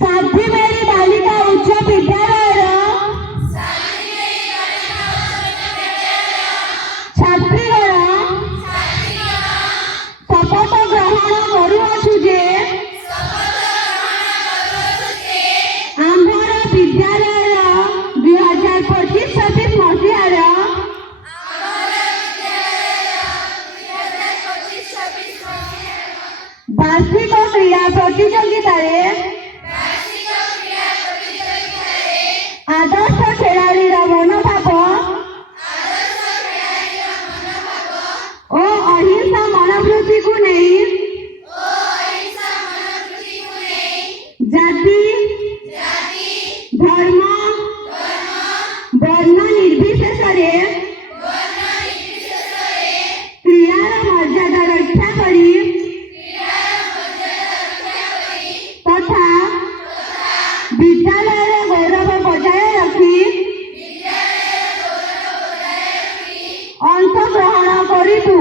साध्वी मेरी बालिका उच्च विद्यालय छात्रीगण शपथ ग्रहण करुअछु जे आंध्र विद्यालय 2025-26 मसीहार वार्षिक क्रीड़ा प्रतियोगिता आदर्श खेलाड़ी मनोभाव और अहिंसा मनोवृत्ति को नहीं जाति धर्म वर्ण निर्विशेष क्रियार मर्यादा रक्षा करी तथा विद्यालय गौरव बजाय रखी अंशग्रहण करिबु।